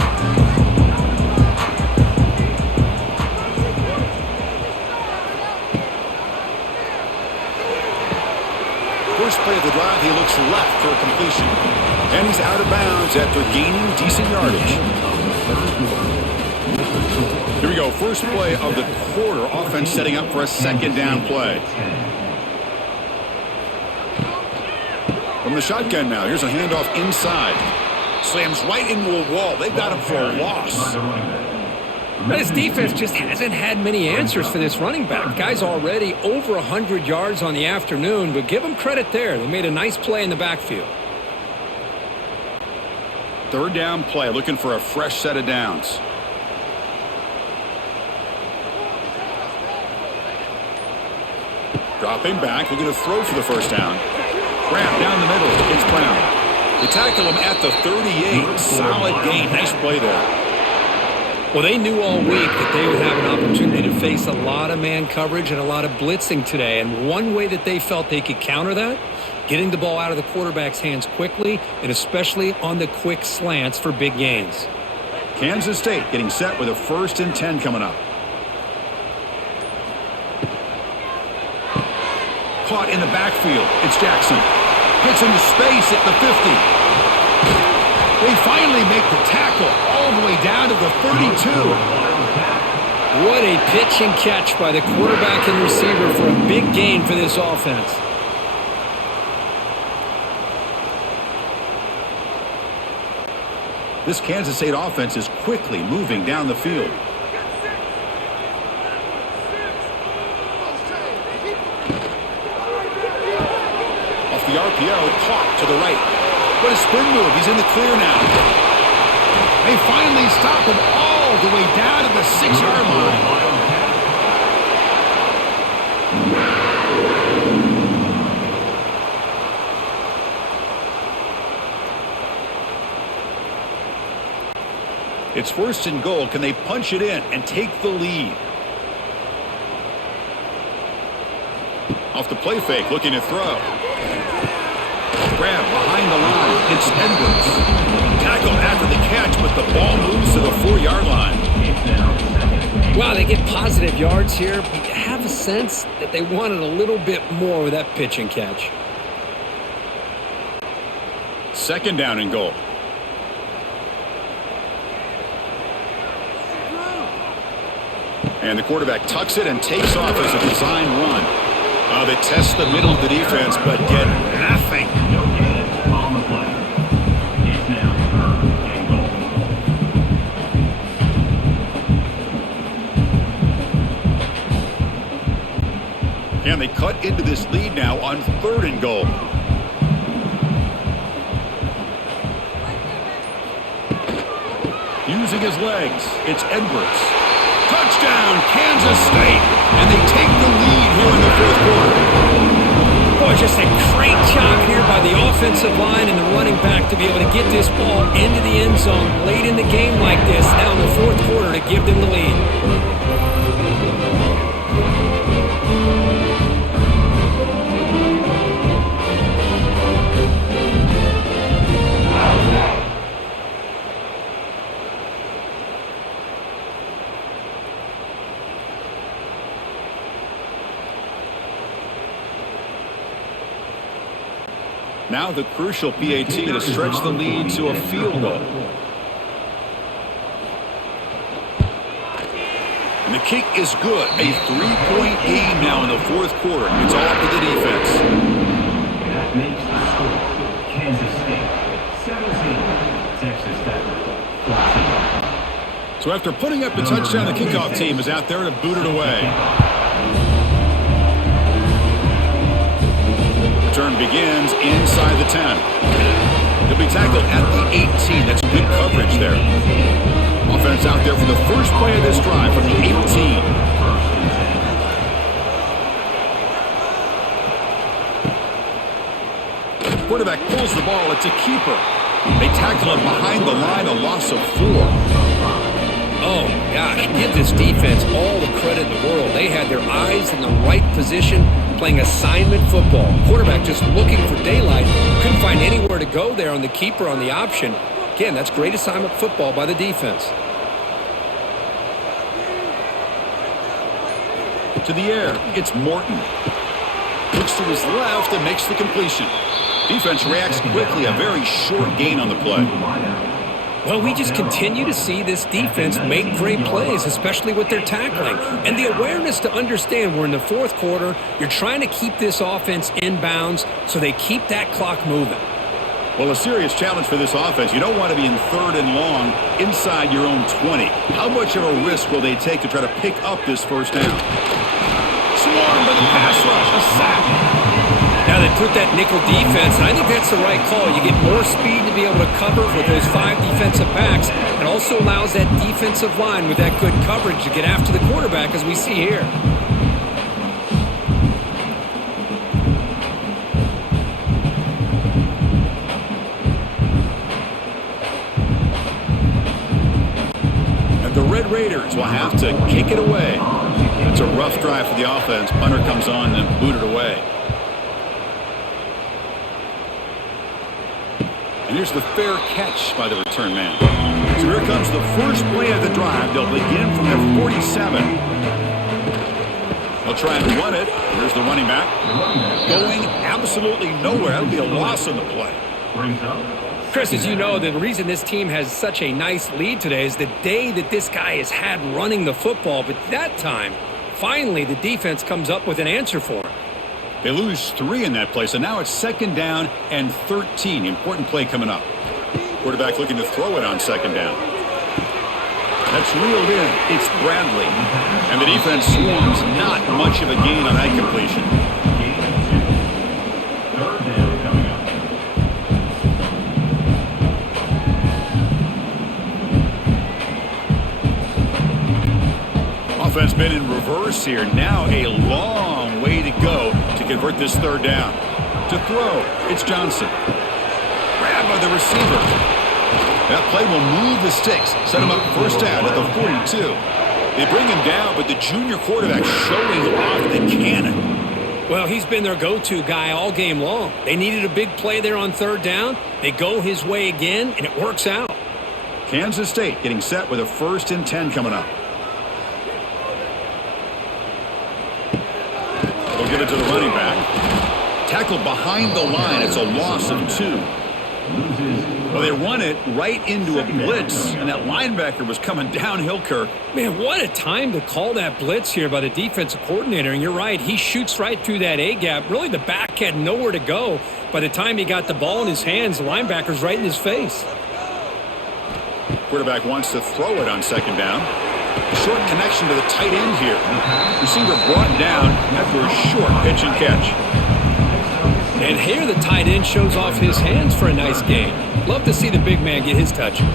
First play of the drive, he looks left for a completion. And he's out of bounds after gaining decent yardage. Here we go, first play of the quarter. Offense setting up for a second down play. From the shotgun now, here's a handoff inside. Slams right into a wall. They've got him for a loss. But his defense just hasn't had many answers for this running back. Guy's already over 100 yards on the afternoon, but give him credit there. They made a nice play in the backfield. Third down play, looking for a fresh set of downs. Dropping back, looking to throw for the first down. Grab down the middle, it's Brown. They tackle him at the 38. Solid gain, nice play there. Well, they knew all week that they would have an opportunity to face a lot of man coverage and a lot of blitzing today. And one way that they felt they could counter that, getting the ball out of the quarterback's hands quickly, and especially on the quick slants for big gains. Kansas State getting set with a 1st and 10 coming up. Caught in the backfield. It's Jackson. Gets into space at the 50. They finally make the tackle all the way down to the 32. What a pitch and catch by the quarterback and receiver for a big gain for this offense. This Kansas State offense is quickly moving down the field. Off the RPO, caught to the right. What a spin move. He's in the clear now. They finally stop him all the way down to the 6-yard line. It's 1st and goal. Can they punch it in and take the lead? Off the play fake, looking to throw. Grab behind the line. It's Edwards. Tackled after the catch, but the ball moves to the 4-yard line. Wow, they get positive yards here, but you have a sense that they wanted a little bit more with that pitch and catch. 2nd down and goal. And the quarterback tucks it and takes off as a design run. They test the middle of the defense, but get nothing. No gain on the play. It's now 3rd and goal. And they cut into this lead now on 3rd and goal. Using his legs, it's Edwards. Touchdown, Kansas State! And they take the lead here in the 4th quarter. Boy, just a great job here by the offensive line and the running back to be able to get this ball into the end zone late in the game like this, now in the 4th quarter to give them the lead. Now the crucial PAT to stretch the lead to a field goal. And the kick is good. A 3-point game now in the 4th quarter. It's all up to the defense. That makes the score. Kansas State 17, Texas Tech 14. So after putting up the touchdown, the kickoff team is out there to boot it away. Return begins inside the 10. He'll be tackled at the 18. That's good coverage there. Offense out there for the first play of this drive from the 18. Quarterback pulls the ball. It's a keeper. They tackle him behind the line, a loss of 4. Oh, gosh, give this defense all the credit in the world. They had their eyes in the right position, playing assignment football. Quarterback just looking for daylight. Couldn't find anywhere to go there on the keeper on the option. Again, that's great assignment football by the defense. To the air, it's Morton. Looks to his left and makes the completion. Defense reacts quickly, a very short gain on the play. Well, we just continue to see this defense make great plays, especially with their tackling. And the awareness to understand we're in the 4th quarter, you're trying to keep this offense in bounds so they keep that clock moving. Well, a serious challenge for this offense. You don't want to be in 3rd and long inside your own 20. How much of a risk will they take to try to pick up this first down? Swarmed by the pass rush, a sack. Now they put that nickel defense, and I think that's the right call. You get more speed to be able to cover with those 5 defensive backs. It also allows that defensive line with that good coverage to get after the quarterback, as we see here. And the Red Raiders will have to kick it away. It's a rough drive for the offense. Punter comes on and booted away. And here's the fair catch by the return man. So here comes the first play of the drive. They'll begin from their 47. They'll try and run it. Here's the running back. Going absolutely nowhere. That'll be a loss on the play. Chris, as you know, the reason this team has such a nice lead today is the day that this guy has had running the football. But that time, finally, the defense comes up with an answer for him. They lose 3 in that play, so now it's 2nd down and 13. Important play coming up. Quarterback looking to throw it on 2nd down. That's reeled in. It's Bradley. And the defense swarms. Not much of a gain on that completion. 3rd down coming up. Offense been in reverse here. Now a long way to go to convert this 3rd down. To throw, it's Johnson. Grabbed by the receiver. That play will move the sticks. Set him up 1st down at the 42. They bring him down, but the junior quarterback showing off the cannon. Well, he's been their go-to guy all game long. They needed a big play there on 3rd down. They go his way again, and it works out. Kansas State getting set with a 1st and 10 coming up. They'll give it to the running back. Tackled behind the line. It's a loss of 2. loses. Well, they run it right into a blitz, and that linebacker was coming downhill, Kirk. Man, what a time to call that blitz here by the defensive coordinator. And you're right, he shoots right through that A-gap. Really, the back had nowhere to go. By the time he got the ball in his hands, the linebacker's right in his face. Quarterback wants to throw it on second down. Short connection to the tight end here. Receiver brought down after a short pitch and catch. And here the tight end shows off his hands for a nice game. Love to see the big man get his touches.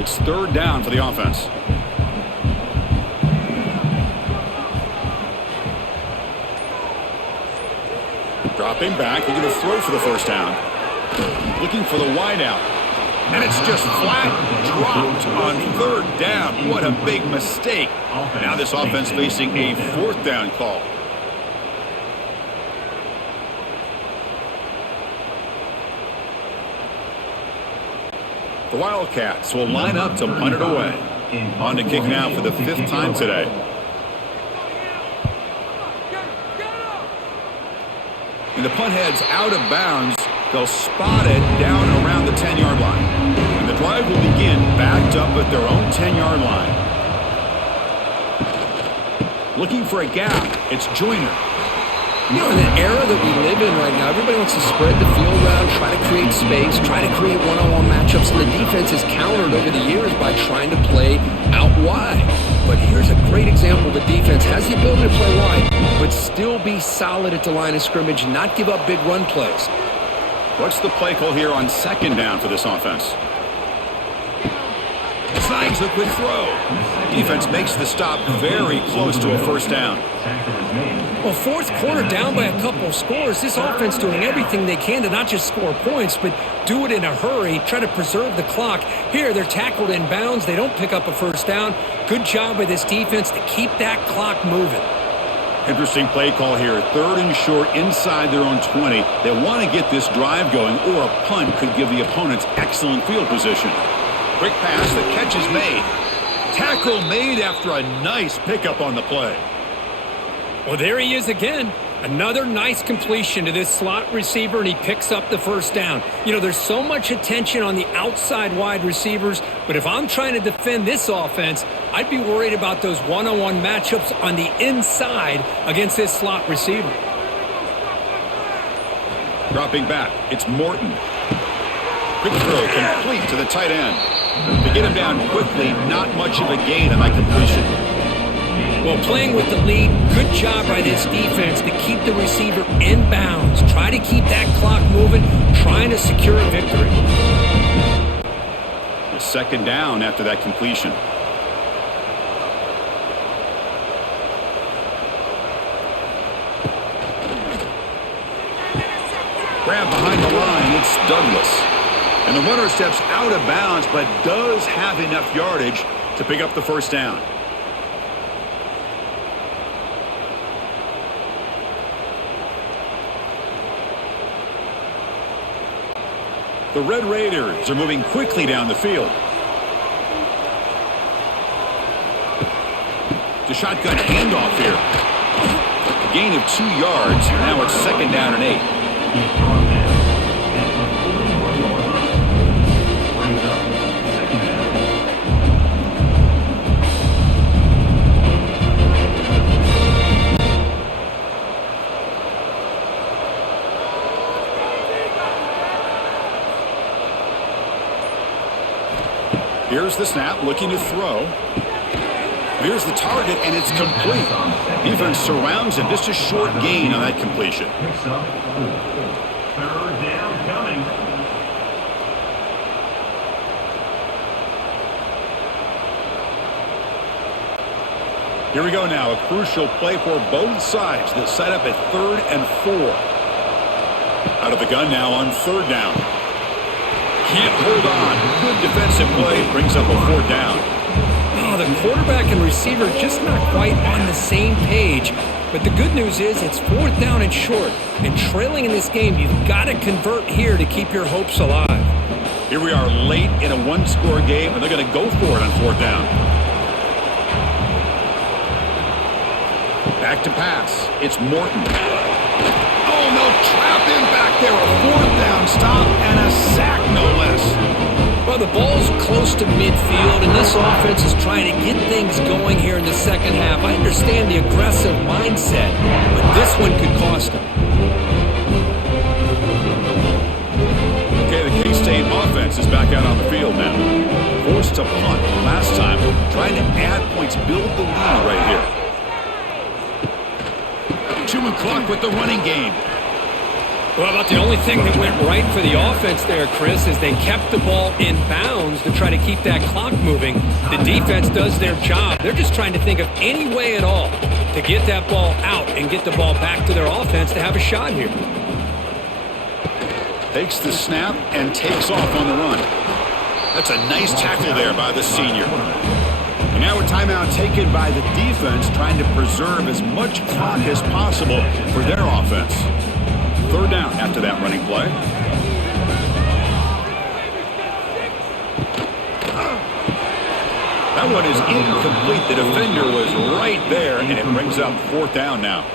It's third down for the offense. Dropping back, they're going to throw for the first down. Looking for the wideout. And it's just flat dropped on third down. What a big mistake. Now this offense facing a fourth down call. The Wildcats will line up to punt it away. On to kick now for the fifth time today. And the punt heads out of bounds. They'll spot it down around the 10-yard line. And the drive will begin backed up at their own 10-yard line. Looking for a gap. It's Joyner. You know, in the era that we live in right now, everybody wants to spread the field around, try to create space, try to create one-on-one matchups, and the defense has countered over the years by trying to play out wide. But here's a great example. The defense has the ability to play wide, but still be solid at the line of scrimmage, not give up big run plays. What's the play call here on second down for this offense? Snags a quick throw. Defense makes the stop very close to a first down. Well, fourth quarter down by a couple of scores. This offense doing everything they can to not just score points, but do it in a hurry, try to preserve the clock. Here, they're tackled in bounds. They don't pick up a first down. Good job by this defense to keep that clock moving. Interesting play call here. Third and short inside their own 20. They want to get this drive going, or a punt could give the opponents excellent field position. Quick pass, the catch is made. Tackle made after a nice pickup on the play. Well, there he is again. Another nice completion to this slot receiver, and he picks up the first down. You know, there's so much attention on the outside wide receivers, but if I'm trying to defend this offense, I'd be worried about those one-on-one matchups on the inside against this slot receiver. Dropping back, it's Morton. Quick throw complete to the tight end. To get him down quickly, not much of a gain on that completion. Well, playing with the lead, good job by this defense to keep the receiver in bounds. Try to keep that clock moving, trying to secure a victory. A second down after that completion. Grab behind the line, it's Douglas. And the runner steps out of bounds, but does have enough yardage to pick up the first down. The Red Raiders are moving quickly down the field. The shotgun handoff here. A gain of 2 yards. Now it's second down and 8. Here's the snap, looking to throw. Here's the target, and it's complete. Defense surrounds him. Just a short gain on that completion. Third down coming. Here we go now. A crucial play for both sides that set up at 3rd and 4. Out of the gun now on 3rd down. Can't hold on. Good defensive play. Brings up a 4th down. Oh, the quarterback and receiver just not quite on the same page. But the good news is it's 4th down and short. And trailing in this game, you've got to convert here to keep your hopes alive. Here we are late in a one-score game, and they're going to go for it on 4th down. Back to pass. It's Morton. Oh, no, trap him back there. A fourth down stop and a sack, no less. Well, the ball's close to midfield, and this offense is trying to get things going here in the second half. I understand the aggressive mindset, but this one could cost them. Okay, the K-State offense is back out on the field now. Forced to punt last time, trying to add points, build the lead right here. Chewing clock with the running game. Well, about the only thing that went right for the offense there, Chris, is they kept the ball in bounds to try to keep that clock moving. The defense does their job. They're just trying to think of any way at all to get that ball out and get the ball back to their offense to have a shot here. Takes the snap and takes off on the run. That's a nice tackle there by the senior. And now a timeout taken by the defense, trying to preserve as much clock as possible for their offense. Third down after that running play. That one is incomplete. The defender was right there, and it brings up fourth down now.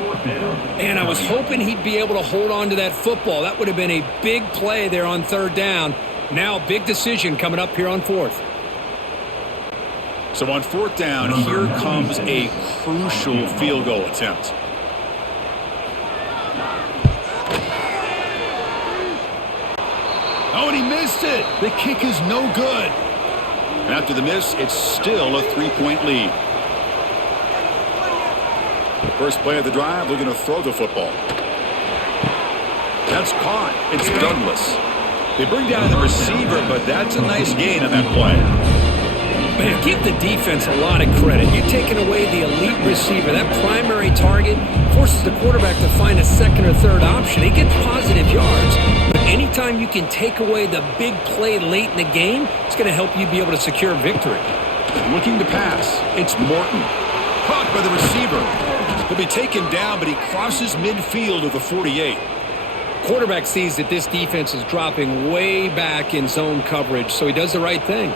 Man, I was hoping he'd be able to hold on to that football. That would have been a big play there on third down. Now, big decision coming up here on fourth. So on fourth down, here comes a crucial field goal attempt. Oh, and he missed it. The kick is no good. And after the miss, it's still a 3-point lead. First play of the drive, looking to throw the football. That's caught. It's Douglas. They bring down the receiver, but that's a nice gain on that play. Man, give the defense a lot of credit. You're taking away the elite receiver. That primary target forces the quarterback to find a second or third option. He gets positive yards, but anytime you can take away the big play late in the game, it's going to help you be able to secure victory. Looking to pass. It's Morton. Caught by the receiver. He'll be taken down, but he crosses midfield of the 48. Quarterback sees that this defense is dropping way back in zone coverage, so he does the right thing.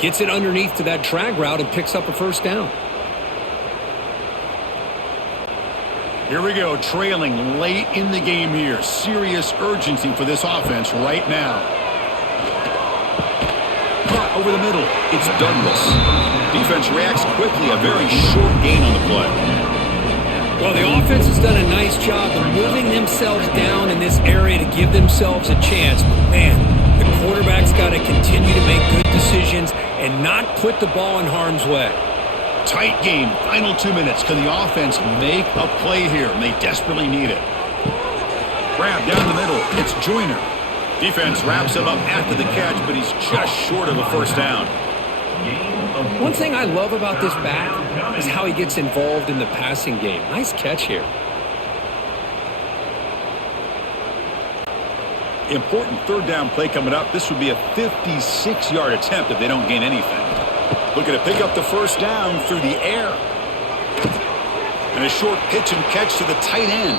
Gets it underneath to that drag route and picks up a first down. Here we go, trailing late in the game here. Serious urgency for this offense right now. Caught over the middle. It's Douglas. Defense reacts quickly. A very short gain on the play. Well, the offense has done a nice job of moving themselves down in this area to give themselves a chance. But, man, the quarterback's got to continue to make good decisions and not put the ball in harm's way. Tight game. Final 2 minutes. Can the offense make a play here? And they desperately need it. Grab down the middle. It's Joyner. Defense wraps him up after the catch, but he's just short of a first down. One thing I love about this back is how he gets involved in the passing game. Nice catch here. Important third down play coming up. This would be a 56-yard attempt if they don't gain anything. Looking to pick up the first down through the air. And a short pitch and catch to the tight end.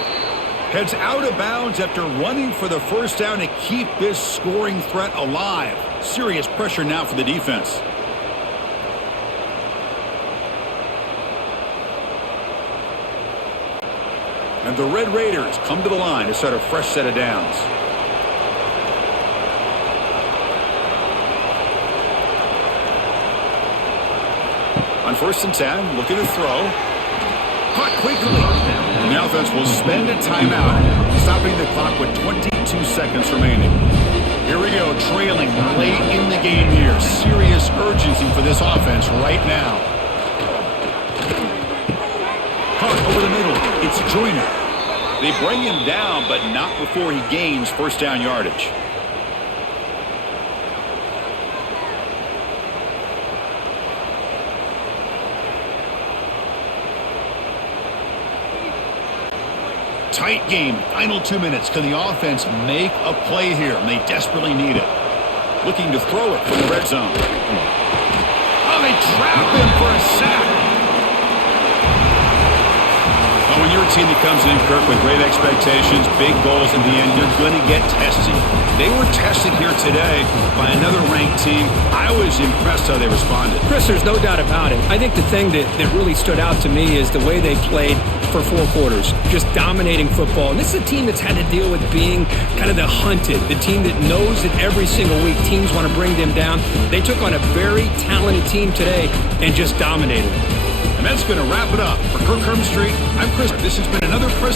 Heads out of bounds after running for the first down to keep this scoring threat alive. Serious pressure now for the defense. And the Red Raiders come to the line to start a fresh set of downs. On 1st and 10, looking to throw. Caught quickly. And the offense will spend a timeout, stopping the clock with 22 seconds remaining. Here we go, trailing late in the game here. Serious urgency for this offense right now. Caught over the middle. It's Joyner. They bring him down, but not before he gains first down yardage. Tight game. Final 2 minutes. Can the offense make a play here? And they desperately need it. Looking to throw it from the red zone. Oh, they trap him for a sack. Well, when you're a team that comes in, Kirk, with great expectations, big goals in the end, you're going to get tested. They were tested here today by another ranked team. I was impressed how they responded. Chris, there's no doubt about it. I think the thing that really stood out to me is the way they played for 4 quarters, just dominating football. And this is a team that's had to deal with being kind of the hunted, the team that knows that every single week teams want to bring them down. They took on a very talented team today and just dominated. And that's going to wrap it up. For Kirk Street, I'm Chris. This has been another President